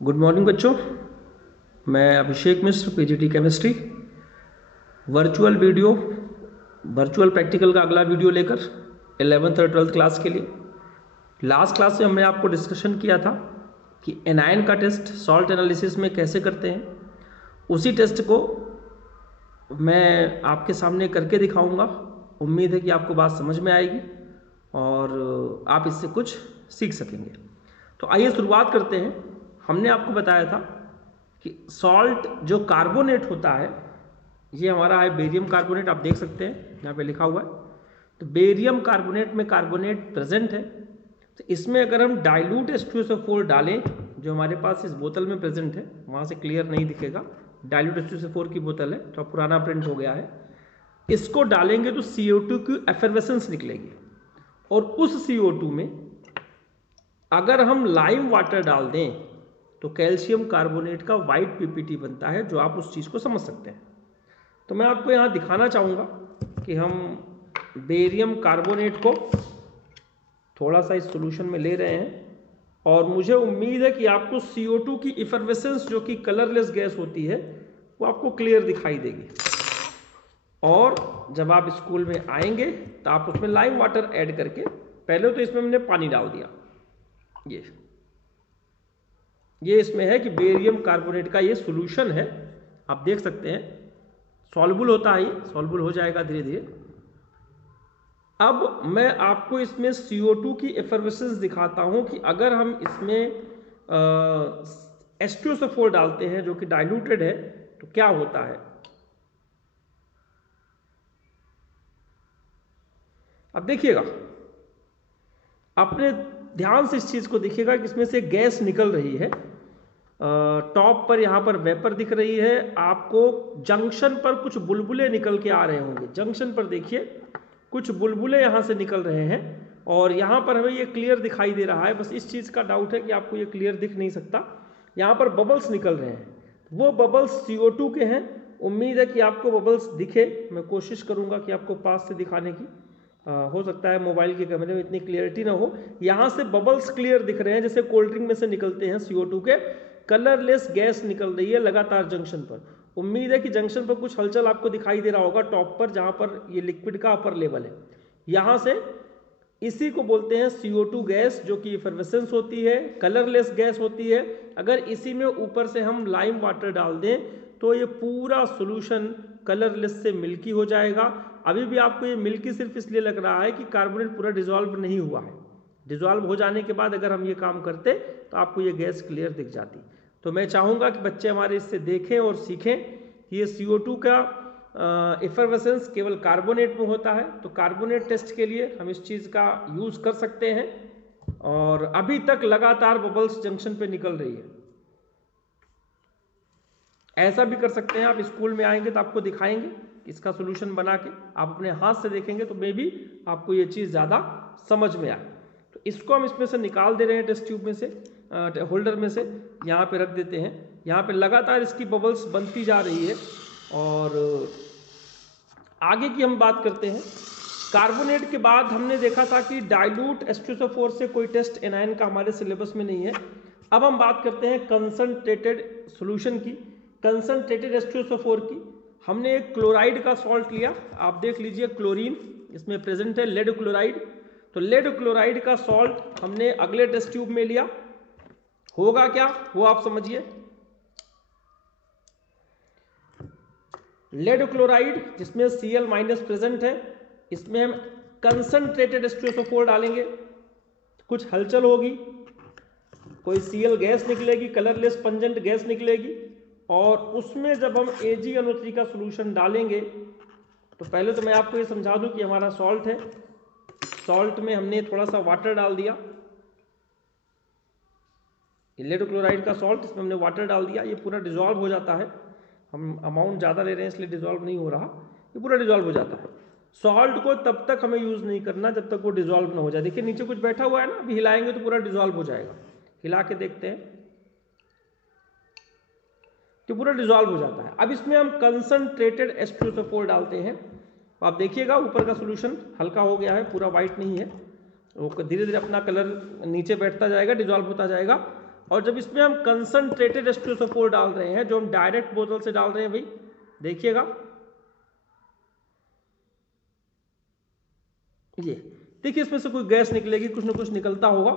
Good morning बच्चों। मैं अभिषेक मिश्र, PGT chemistry, virtual practical का अगला वीडियो लेकर 11th और 12th क्लास के लिए। लास्ट क्लास में हमने आपको डिस्कशन किया था कि एनायन का टेस्ट सॉल्ट एनालिसिस में कैसे करते हैं। उसी टेस्ट को मैं आपके सामने करके दिखाऊंगा। उम्मीद है कि आपको बात समझ में आएगी और आप इससे कुछ सीख सकेंगे। तो आइए शुरुआत करते हैं। हमने आपको बताया था कि सॉल्ट जो कार्बोनेट होता है, ये हमारा है बेरियम कार्बोनेट। आप देख सकते हैं यहाँ पे लिखा हुआ है। तो बेरियम कार्बोनेट में कार्बोनेट प्रेजेंट है। तो इसमें अगर हम डाइल्यूट H2SO4 डालें, जो हमारे पास इस बोतल में प्रेजेंट है, वहाँ से क्लियर नहीं दिखेगा, डाइल्यूट H2SO4 की बोतल है, तो पुराना प्रिंट हो गया है। इसको डालेंगे तो CO2 की एफर्वेसेंस निकलेगी और उस CO2 में अगर हम लाइम वाटर डाल दें तो कैल्शियम कार्बोनेट का वाइट पीपीटी बनता है, जो आप उस चीज़ को समझ सकते हैं। तो मैं आपको यहाँ दिखाना चाहूँगा कि हम बेरियम कार्बोनेट को थोड़ा सा इस सॉल्यूशन में ले रहे हैं और मुझे उम्मीद है कि आपको CO2 की इफर्वेसेंस, जो कि कलरलेस गैस होती है, वो आपको क्लियर दिखाई देगी। और जब आप स्कूल में आएंगे तो आप उसमें लाइम वाटर ऐड करके, पहले तो इसमें हमने पानी डाल दिया, ये इसमें है कि बेरियम कार्बोनेट का ये सॉल्यूशन है। आप देख सकते हैं सॉल्युबल होता है, ये सॉल्युबल हो जाएगा धीरे धीरे। अब मैं आपको इसमें CO2 की एफर्वेसेंस दिखाता हूं कि अगर हम इसमें H2SO4 डालते हैं जो कि डाइल्यूटेड है, तो क्या होता है। अब देखिएगा, अपने ध्यान से इस चीज को देखिएगा कि इसमें से गैस निकल रही है। टॉप पर यहाँ पर वेपर दिख रही है आपको। जंक्शन पर कुछ बुलबुले निकल के आ रहे होंगे। जंक्शन पर देखिए कुछ बुलबुले यहाँ से निकल रहे हैं और यहाँ पर हमें ये क्लियर दिखाई दे रहा है। बस इस चीज़ का डाउट है कि आपको ये क्लियर दिख नहीं सकता। यहाँ पर बबल्स निकल रहे हैं, वो बबल्स CO2 के हैं। उम्मीद है कि आपको बबल्स दिखे। मैं कोशिश करूँगा कि आपको पास से दिखाने की। हो सकता है मोबाइल के कैमरे में इतनी क्लियरिटी ना हो। यहाँ से बबल्स क्लियर दिख रहे हैं, जैसे कोल्ड ड्रिंक में से निकलते हैं CO2 के। कलरलेस गैस निकल रही है लगातार जंक्शन पर। उम्मीद है कि जंक्शन पर कुछ हलचल आपको दिखाई दे रहा होगा टॉप पर, जहाँ पर ये लिक्विड का अपर लेवल है। यहाँ से इसी को बोलते हैं CO2 गैस, जो कि इफर्वेसेंस होती है, कलरलेस गैस होती है। अगर इसी में ऊपर से हम लाइम वाटर डाल दें तो ये पूरा सॉल्यूशन कलरलेस से मिल्की हो जाएगा। अभी भी आपको ये मिल्की सिर्फ इसलिए लग रहा है कि कार्बोनेट पूरा डिजॉल्व नहीं हुआ है। डिजॉल्व हो जाने के बाद अगर हम ये काम करते तो आपको ये गैस क्लियर दिख जाती। तो मैं चाहूँगा कि बच्चे हमारे इससे देखें और सीखें कि ये CO2 का इफर्वेसेंस केवल कार्बोनेट में होता है। तो कार्बोनेट टेस्ट के लिए हम इस चीज़ का यूज़ कर सकते हैं और अभी तक लगातार बबल्स जंक्शन पे निकल रही है। ऐसा भी कर सकते हैं, आप स्कूल में आएंगे तो आपको दिखाएंगे इसका सॉल्यूशन बना के, आप अपने हाथ से देखेंगे तो मे भी आपको ये चीज़ ज़्यादा समझ में आए। तो इसको हम इसमें से निकाल दे रहे हैं, टेस्ट ट्यूब में से, होल्डर में से यहाँ पे रख देते हैं। यहाँ पे लगातार इसकी बबल्स बनती जा रही है। और आगे की हम बात करते हैं। कार्बोनेट के बाद हमने देखा था कि डाइल्यूट H2SO4 से कोई टेस्ट एनायन का हमारे सिलेबस में नहीं है। अब हम बात करते हैं कंसनट्रेटेड सॉल्यूशन की, कंसनट्रेटेड H2SO4 की। हमने एक क्लोराइड का सॉल्ट लिया, आप देख लीजिए क्लोरीन इसमें प्रेजेंट है, लेड क्लोराइड। तो लेड क्लोराइड का सॉल्ट हमने अगले टेस्ट ट्यूब में लिया। होगा क्या वो आप समझिए। लेड क्लोराइड जिसमें Cl- प्रेजेंट है, इसमें हम कंसनट्रेटेड H2SO4 डालेंगे। कुछ हलचल होगी, कोई Cl गैस निकलेगी, कलरलेस पंजेंट गैस निकलेगी। और उसमें जब हम Ag का सॉल्यूशन डालेंगे तो पहले तो मैं आपको ये समझा दूं कि हमारा सॉल्ट है। सॉल्ट में हमने थोड़ा सा वाटर डाल दिया, लेड क्लोराइड का सॉल्ट, इसमें हमने वाटर डाल दिया। ये पूरा डिजॉल्व हो जाता है। हम अमाउंट ज़्यादा ले रहे हैं इसलिए डिजॉल्व नहीं हो रहा, ये पूरा डिजॉल्व हो जाता है। सॉल्ट को तब तक हमें यूज़ नहीं करना जब तक वो डिजॉल्व ना हो जाए। देखिए नीचे कुछ बैठा हुआ है ना, अभी हिलाएंगे तो पूरा डिजॉल्व हो जाएगा। हिला के देखते हैं तो पूरा डिजॉल्व हो जाता है। अब इसमें हम कंसनट्रेटेड H2SO4 डालते हैं। तो आप देखिएगा ऊपर का सॉल्यूशन हल्का हो गया है, पूरा वाइट नहीं है। वो धीरे धीरे अपना कलर नीचे बैठता जाएगा, डिजॉल्व होता जाएगा। और जब इसमें हम कंसंट्रेटेड H2SO4 डाल रहे हैं, जो हम डायरेक्ट बोतल से डाल रहे हैं भाई, देखिएगा ये देखिए, इसमें से कोई गैस निकलेगी, कुछ ना कुछ निकलता होगा,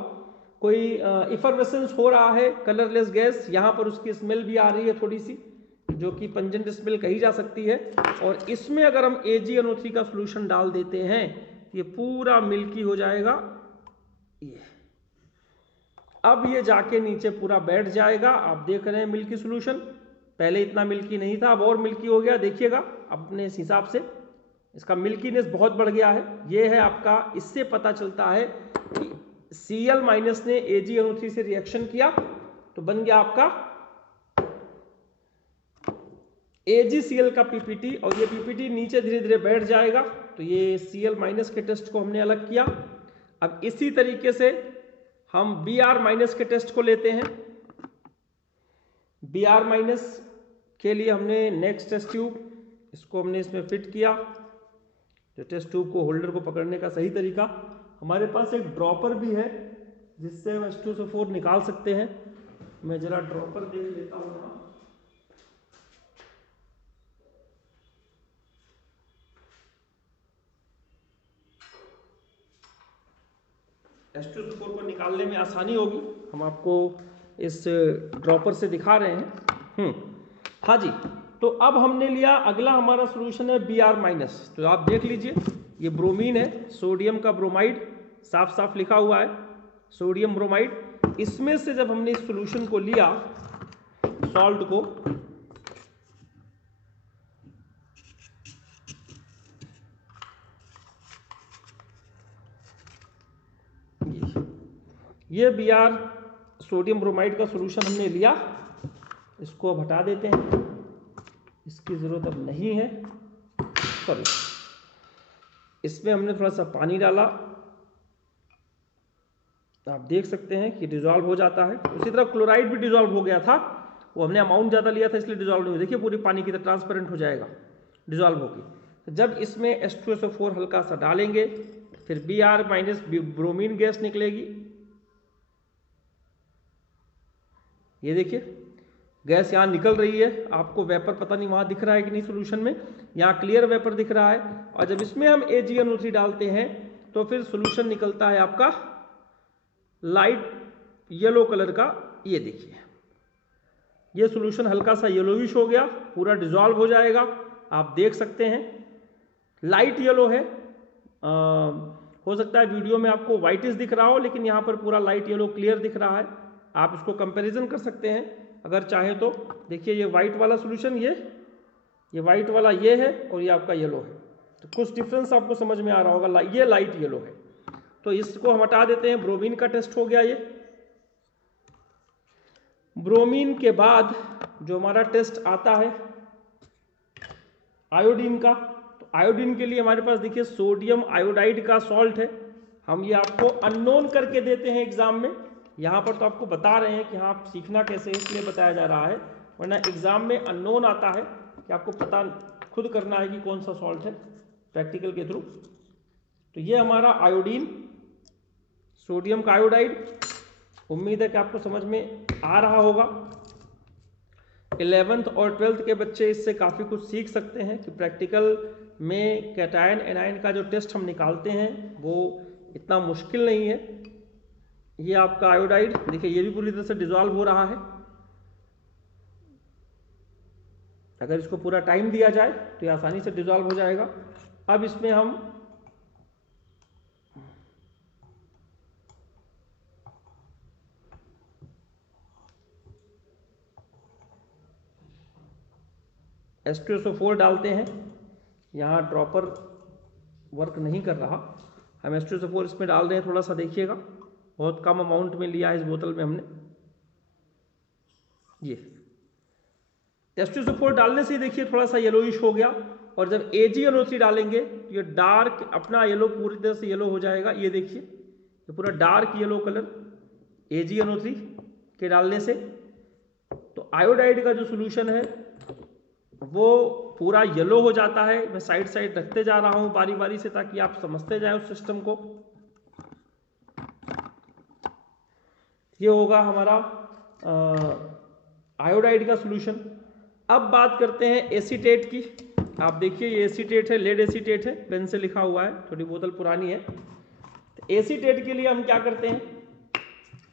कोई इफरवेसेंस हो रहा है, कलरलेस गैस। यहाँ पर उसकी स्मेल भी आ रही है थोड़ी सी, जो कि पंजेंट स्मेल कही जा सकती है। और इसमें अगर हम AgNO3 का सोल्यूशन डाल देते हैं, ये पूरा मिल्की हो जाएगा। ये अब ये जाके नीचे पूरा बैठ जाएगा। आप देख रहे हैं मिल्की सोल्यूशन, पहले इतना मिल्की नहीं था, अब और मिल्की हो गया। देखिएगा अपने इस हिसाब से इसका मिल्कीनेस बहुत बढ़ गया है। ये है आपका, इससे पता चलता है कि Cl- ने AgNO3 से रिएक्शन किया तो बन गया आपका AgCl का PPT, और ये PPT नीचे धीरे धीरे बैठ जाएगा। तो ये Cl- के टेस्ट को हमने अलग किया। अब इसी तरीके से हम Br- के टेस्ट को लेते हैं। Br- के लिए हमने नेक्स्ट टेस्ट ट्यूब, इसको हमने इसमें फिट किया। जो टेस्ट ट्यूब को, होल्डर को पकड़ने का सही तरीका, हमारे पास एक ड्रॉपर भी है जिससे हम H2SO4 निकाल सकते हैं। मैं जरा ड्रॉपर देख लेता हूँ ना। H2SO4 को निकालने में आसानी होगी, हम आपको इस ड्रॉपर से दिखा रहे हैं। हाँ जी, तो अब हमने लिया, अगला हमारा सोल्यूशन है Br-। तो आप देख लीजिए, ये ब्रोमीन है, सोडियम का ब्रोमाइड, साफ साफ लिखा हुआ है सोडियम ब्रोमाइड। इसमें से जब हमने इस सोल्यूशन को लिया, सॉल्ट को, ये Br सोडियम ब्रोमाइड का सोल्यूशन हमने लिया, इसको अब हटा देते हैं, इसकी ज़रूरत अब नहीं है। सॉरी, इसमें हमने थोड़ा सा पानी डाला, आप देख सकते हैं कि डिजॉल्व हो जाता है। उसी तरह क्लोराइड भी डिजॉल्व हो गया था, वो हमने अमाउंट ज़्यादा लिया था इसलिए डिजॉल्व नहीं हुआ। देखिए पूरी पानी की तरह ट्रांसपेरेंट हो जाएगा डिजॉल्व होकर। जब इसमें H2SO4 हल्का सा डालेंगे, फिर Br- ब्रोमीन गैस निकलेगी। ये देखिए गैस यहाँ निकल रही है, आपको वेपर पता नहीं वहाँ दिख रहा है कि नहीं सोल्यूशन में, यहाँ क्लियर वेपर दिख रहा है। और जब इसमें हम AgNO3 डालते हैं तो फिर सोल्यूशन निकलता है आपका लाइट येलो कलर का। ये देखिए, ये सोल्यूशन हल्का सा येलोइश हो गया, पूरा डिजॉल्व हो जाएगा। आप देख सकते हैं लाइट येलो है। हो सकता है वीडियो में आपको वाइटिश दिख रहा हो, लेकिन यहाँ पर पूरा लाइट येलो क्लियर दिख रहा है। आप इसको कंपैरिजन कर सकते हैं अगर चाहें तो। देखिए ये वाइट वाला सोल्यूशन, ये वाइट वाला ये है, और ये आपका येलो है, तो कुछ डिफरेंस आपको समझ में आ रहा होगा। ये लाइट येलो है, तो इसको हम हटा देते हैं। ब्रोमीन का टेस्ट हो गया ये। ब्रोमीन के बाद जो हमारा टेस्ट आता है आयोडीन का, तो आयोडीन के लिए हमारे पास देखिए सोडियम आयोडाइड का सॉल्ट है। हम ये आपको अननोन करके देते हैं एग्जाम में। यहाँ पर तो आपको बता रहे हैं कि हाँ आप सीखना कैसे है इसलिए बताया जा रहा है, वरना एग्जाम में अननोन आता है कि आपको पता खुद करना है कि कौन सा सॉल्ट है प्रैक्टिकल के थ्रू। तो ये हमारा आयोडीन, सोडियम का आयोडाइड। उम्मीद है कि आपको समझ में आ रहा होगा। 11th और 12th के बच्चे इससे काफ़ी कुछ सीख सकते हैं कि प्रैक्टिकल में कैटायन एनायन का जो टेस्ट हम निकालते हैं वो इतना मुश्किल नहीं है। ये आपका आयोडाइड देखिए, ये भी पूरी तरह से डिजॉल्व हो रहा है। अगर इसको पूरा टाइम दिया जाए तो ये आसानी से डिजॉल्व हो जाएगा। अब इसमें हम H2SO4 डालते हैं। यहाँ ड्रॉपर वर्क नहीं कर रहा, हम H2SO4 इसमें डाल रहे हैं। थोड़ा सा देखिएगा, बहुत कम अमाउंट में लिया है इस बोतल में हमने। ये H2SO4 डालने से देखिए थोड़ा सा येलोइश हो गया, और जब AgNO3 डालेंगे तो ये डार्क अपना येलो पूरी तरह से येलो हो जाएगा। ये देखिए ये पूरा डार्क येलो कलर AgNO3 के डालने से। तो आयोडाइड का जो सोल्यूशन है वो पूरा येलो हो जाता है। मैं साइड साइड रखते जा रहा हूं बारी बारी से ताकि आप समझते जाएं उस सिस्टम को। ये होगा हमारा आयोडाइड का सोल्यूशन। अब बात करते हैं एसीटेट की। आप देखिए ये एसीटेट है, लेड एसीटेट है, पेन से लिखा हुआ है, थोड़ी बोतल पुरानी है। तो एसीटेट के लिए हम क्या करते हैं,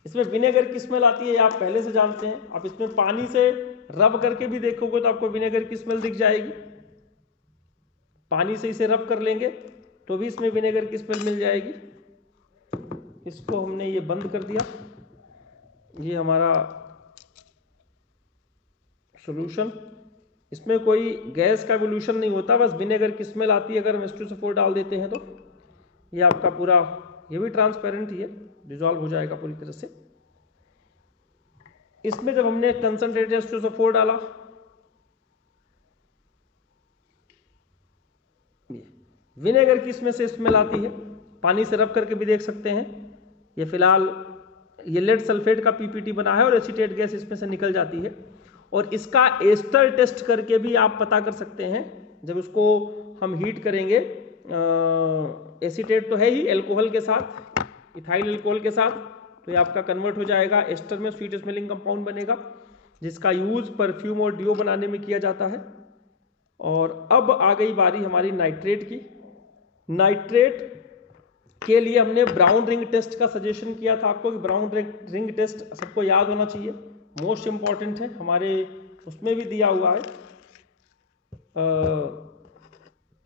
इसमें विनेगर की स्मेल आती है, आप पहले से जानते हैं। आप इसमें पानी से रब करके भी देखोगे तो आपको विनेगर की स्मेल दिख जाएगी। पानी से इसे रब कर लेंगे तो भी इसमें विनेगर की स्मेल मिल जाएगी। इसको हमने ये बंद कर दिया, ये हमारा सॉल्यूशन। इसमें कोई गैस का इवोल्यूशन नहीं होता, बस विनेगर की स्मेल आती है अगर हम H2SO4 डाल देते हैं तो। ये आपका पूरा, ये भी ट्रांसपेरेंट ही है, डिजॉल्व हो जाएगा पूरी तरह से। इसमें जब हमने कंसंट्रेटेड H2SO4 डाला, विनेगर की इसमें से स्मेल आती है, पानी से रब करके भी देख सकते हैं। ये फिलहाल ये लेड सल्फेट का पीपीटी बना है और एसीटेट गैस इसमें से निकल जाती है। और इसका एस्टर टेस्ट करके भी आप पता कर सकते हैं, जब उसको हम हीट करेंगे। एसीटेट तो है ही एल्कोहल के साथ, इथाइल एल्कोहल के साथ, तो ये आपका कन्वर्ट हो जाएगा एस्टर में, स्वीट स्मेलिंग कंपाउंड बनेगा, जिसका यूज परफ्यूम और डिओ बनाने में किया जाता है। और अब आ गई बारी हमारी नाइट्रेट की। नाइट्रेट के लिए हमने ब्राउन रिंग टेस्ट का सजेशन किया था आपको, कि ब्राउन रिंग टेस्ट सबको याद होना चाहिए, मोस्ट इंपॉर्टेंट है, हमारे उसमें भी दिया हुआ है,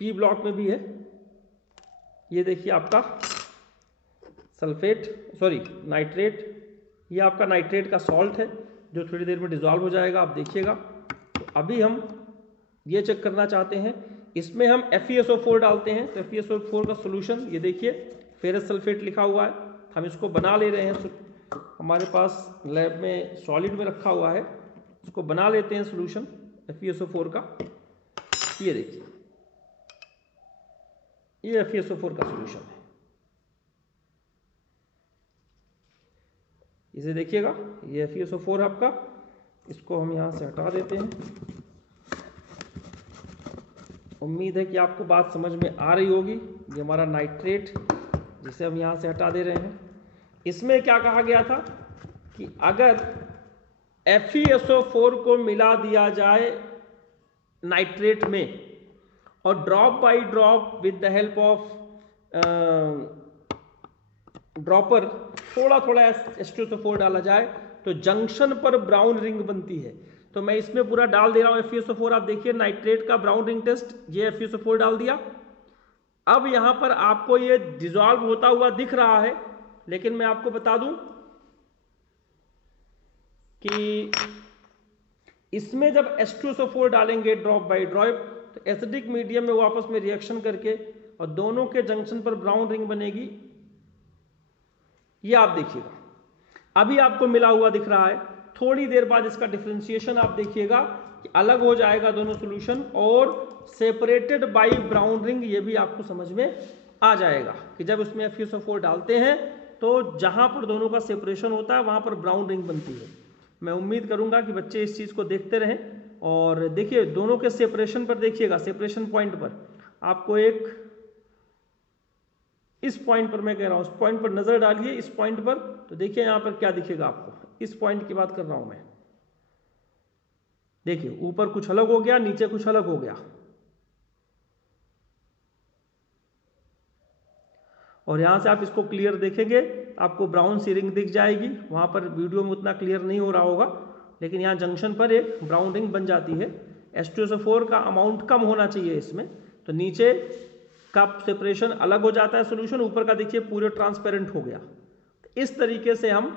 पी ब्लॉक में भी है। ये देखिए आपका नाइट्रेट, ये आपका नाइट्रेट का सॉल्ट है जो थोड़ी देर में डिजॉल्व हो जाएगा, आप देखिएगा। तो अभी हम ये चेक करना चाहते हैं, इसमें हम FeSO4 डालते हैं, तो FeSO4 का सोल्यूशन ये देखिए, फेरस सल्फेट लिखा हुआ है, हम इसको बना ले रहे हैं, हमारे पास लैब में सॉलिड में रखा हुआ है, इसको बना लेते हैं सोल्यूशन FeSO4 का। ये देखिए, ये FeSO4 का सोल्यूशन है, इसे देखिएगा, ये FeSO4 आपका, इसको हम यहाँ से हटा देते हैं। उम्मीद है कि आपको बात समझ में आ रही होगी। ये हमारा नाइट्रेट, जिसे हम यहाँ से हटा दे रहे हैं। इसमें क्या कहा गया था कि अगर FeSO4 को मिला दिया जाए नाइट्रेट में और drop by drop with the help of dropper थोड़ा थोड़ा H2SO4 डाला जाए तो जंक्शन पर ब्राउन रिंग बनती है। तो मैं इसमें पूरा डाल दे रहा हूं FeSO4, आप देखिए नाइट्रेट का ब्राउन रिंग टेस्ट, ये FeSO4 डाल दिया। अब यहां पर आपको ये डिसॉल्व होता हुआ दिख रहा है, लेकिन मैं आपको बता दूं कि इसमें जब H2SO4 डालेंगे ड्रॉप बाय ड्रॉप, तो एसिडिक मीडियम में वो आपस में रिएक्शन करके और दोनों के जंक्शन पर ब्राउन रिंग बनेगी। ये आप देखिएगा, अभी आपको मिला हुआ दिख रहा है। थोड़ी देर बाद इसका डिफरेंशिएशन आप देखिएगा कि अलग हो जाएगा दोनों सॉल्यूशन, और सेपरेटेड बाय ब्राउन रिंग, ये भी आपको समझ में आ जाएगा कि जब उसमें FeSO4 डालते हैं तो जहां पर दोनों का सेपरेशन होता है वहां पर ब्राउन रिंग बनती है। मैं उम्मीद करूंगा कि बच्चे इस चीज को देखते रहें और देखिए दोनों के सेपरेशन पर देखिएगा, सेपरेशन पॉइंट पर आपको एक, इस पॉइंट पर मैं कह रहा हूं, इस पॉइंट पर नजर डालिए, इस पॉइंट पर, तो देखिए यहां पर क्या दिखेगा आपको, इस पॉइंट की बात कर रहा हूं मैं। देखिए ऊपर कुछ अलग हो गया, नीचे कुछ अलग हो गया, और यहां से आप इसको क्लियर देखेंगे, आपको ब्राउन सी रिंग दिख जाएगी। वहां पर वीडियो में उतना क्लियर नहीं हो रहा होगा, लेकिन यहां जंक्शन पर एक ब्राउन रिंग बन जाती है। H2SO4 का अमाउंट कम होना चाहिए इसमें, तो नीचे का सेपरेशन अलग हो जाता है सॉल्यूशन, ऊपर का देखिए पूरे ट्रांसपेरेंट हो गया। इस तरीके से हम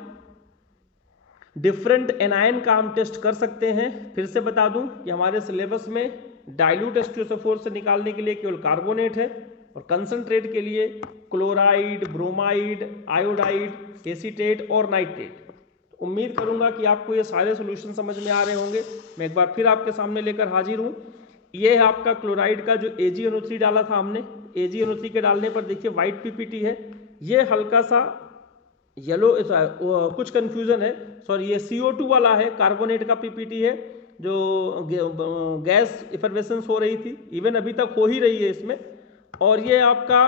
डिफरेंट एनायन का हम टेस्ट कर सकते हैं। फिर से बता दूं कि हमारे सिलेबस में डाइल्यूट H2SO4 से निकालने के लिए केवल कार्बोनेट है, और कंसंट्रेट के लिए क्लोराइड, ब्रोमाइड, आयोडाइड, एसीटेट और नाइट्रेट। तो उम्मीद करूंगा कि आपको ये सारे सॉल्यूशन समझ में आ रहे होंगे। मैं एक बार फिर आपके सामने लेकर हाजिर हूं। ये है आपका क्लोराइड का जो AgNO3 डाला था हमने, AgNO3 के डालने पर देखिए व्हाइट पीपीटी है, ये हल्का सा येलो, कुछ कंफ्यूजन है, सॉरी, ये CO2 वाला है, कार्बोनेट का पीपीटी है, जो गैस इफरवेसेंस हो रही थी, इवन अभी तक हो ही रही है इसमें। और ये आपका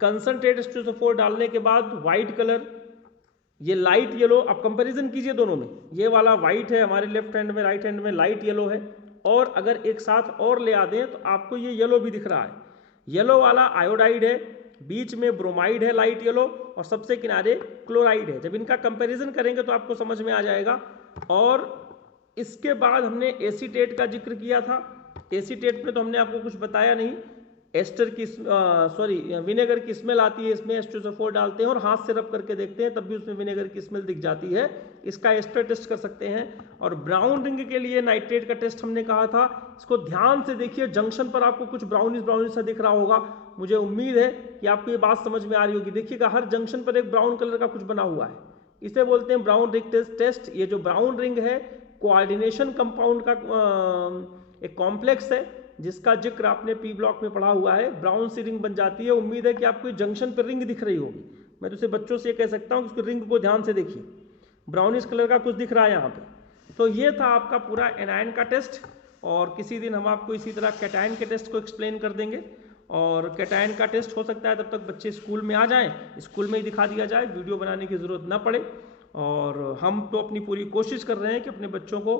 कंसंट्रेट H2SO4 डालने के बाद व्हाइट कलर, ये लाइट येलो, आप कंपैरिजन कीजिए दोनों में, ये वाला वाइट है हमारे लेफ्ट हैंड में, राइट हैंड में लाइट येलो है, और अगर एक साथ और ले आ दें तो आपको ये येलो भी दिख रहा है। येलो वाला आयोडाइड है, बीच में ब्रोमाइड है लाइट येलो, और सबसे किनारे क्लोराइड है। जब इनका कंपैरिजन करेंगे तो आपको समझ में आ जाएगा। और इसके बाद हमने एसीटेट का जिक्र किया था। एसीटेट में तो हमने आपको कुछ बताया नहीं। एस्टर की विनेगर की स्मेल आती है, इसमें एस्टोसोफोर डालते हैं और हाथ से रब करके देखते हैं, तब भी उसमें विनेगर की स्मेल दिख जाती है। इसका एस्टर टेस्ट कर सकते हैं। और ब्राउन रिंग के लिए नाइट्रेट का टेस्ट हमने कहा था। इसको ध्यान से देखिए, जंक्शन पर आपको कुछ ब्राउनिश ब्राउनिश सा दिख रहा होगा। मुझे उम्मीद है कि आपको ये बात समझ में आ रही होगी। देखिएगा हर जंक्शन पर एक ब्राउन कलर का कुछ बना हुआ है, इसे बोलते हैं ब्राउन रिंग टेस्ट। ये जो ब्राउन रिंग है कोऑर्डिनेशन कंपाउंड का एक कॉम्प्लेक्स है, जिसका जिक्र आपने पी ब्लॉक में पढ़ा हुआ है। ब्राउन सी रिंग बन जाती है। उम्मीद है कि आपको जंक्शन पर रिंग दिख रही होगी। मैं तो बच्चों से ये कह सकता हूँ कि उसकी रिंग को ध्यान से देखिए, ब्राउनिश कलर का कुछ दिख रहा है यहाँ पे। तो ये था आपका पूरा एनायन का टेस्ट, और किसी दिन हम आपको इसी तरह कैटायन के टेस्ट को एक्सप्लेन कर देंगे। और कैटायन का टेस्ट हो सकता है तब तक बच्चे स्कूल में आ जाएं, स्कूल में ही दिखा दिया जाए, वीडियो बनाने की ज़रूरत ना पड़े। और हम तो अपनी पूरी कोशिश कर रहे हैं कि अपने बच्चों को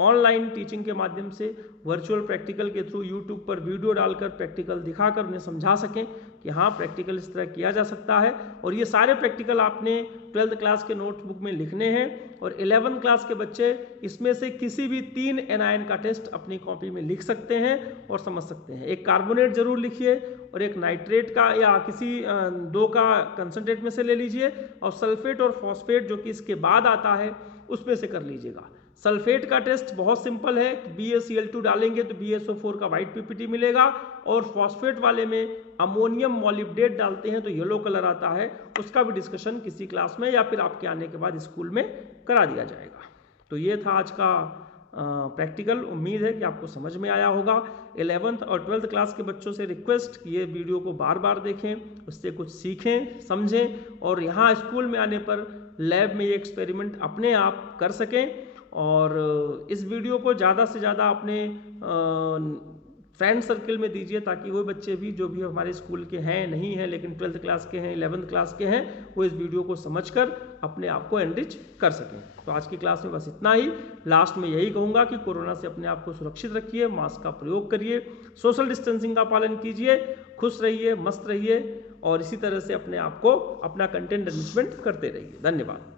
ऑनलाइन टीचिंग के माध्यम से वर्चुअल प्रैक्टिकल के थ्रू यूट्यूब पर वीडियो डालकर प्रैक्टिकल दिखाकर उन्हें समझा सकें कि हाँ प्रैक्टिकल इस तरह किया जा सकता है। और ये सारे प्रैक्टिकल आपने 12th क्लास के नोटबुक में लिखने हैं, और 11th क्लास के बच्चे इसमें से किसी भी 3 एनायन का टेस्ट अपनी कॉपी में लिख सकते हैं और समझ सकते हैं। एक कार्बोनेट जरूर लिखिए, और एक नाइट्रेट का या किसी 2 का कंसनट्रेट में से ले लीजिए, और सल्फेट और फॉस्फेट जो कि इसके बाद आता है उसमें से कर लीजिएगा। सल्फेट का टेस्ट बहुत सिंपल है, BaCl2 डालेंगे तो BaSO4 का वाइट पीपीटी मिलेगा, और फॉस्फेट वाले में अमोनियम मॉलिब्डेट डालते हैं तो येलो कलर आता है। उसका भी डिस्कशन किसी क्लास में या फिर आपके आने के बाद स्कूल में करा दिया जाएगा। तो ये था आज का प्रैक्टिकल। उम्मीद है कि आपको समझ में आया होगा। 11th और 12th क्लास के बच्चों से रिक्वेस्ट कि ये वीडियो को बार बार देखें, उससे कुछ सीखें समझें, और यहाँ स्कूल में आने पर लैब में ये एक्सपेरिमेंट अपने आप कर सकें। और इस वीडियो को ज़्यादा से ज़्यादा अपने फ्रेंड सर्कल में दीजिए, ताकि वो बच्चे भी जो भी हमारे स्कूल के हैं नहीं हैं लेकिन 12th क्लास के हैं, 11th क्लास के हैं, वो इस वीडियो को समझकर अपने आप को एनरिच कर सकें। तो आज की क्लास में बस इतना ही। लास्ट में यही कहूँगा कि कोरोना से अपने आप को सुरक्षित रखिए, मास्क का प्रयोग करिए, सोशल डिस्टेंसिंग का पालन कीजिए, खुश रहिए, मस्त रहिए, और इसी तरह से अपने आप को अपना कंटेंट एनरिचमेंट करते रहिए। धन्यवाद।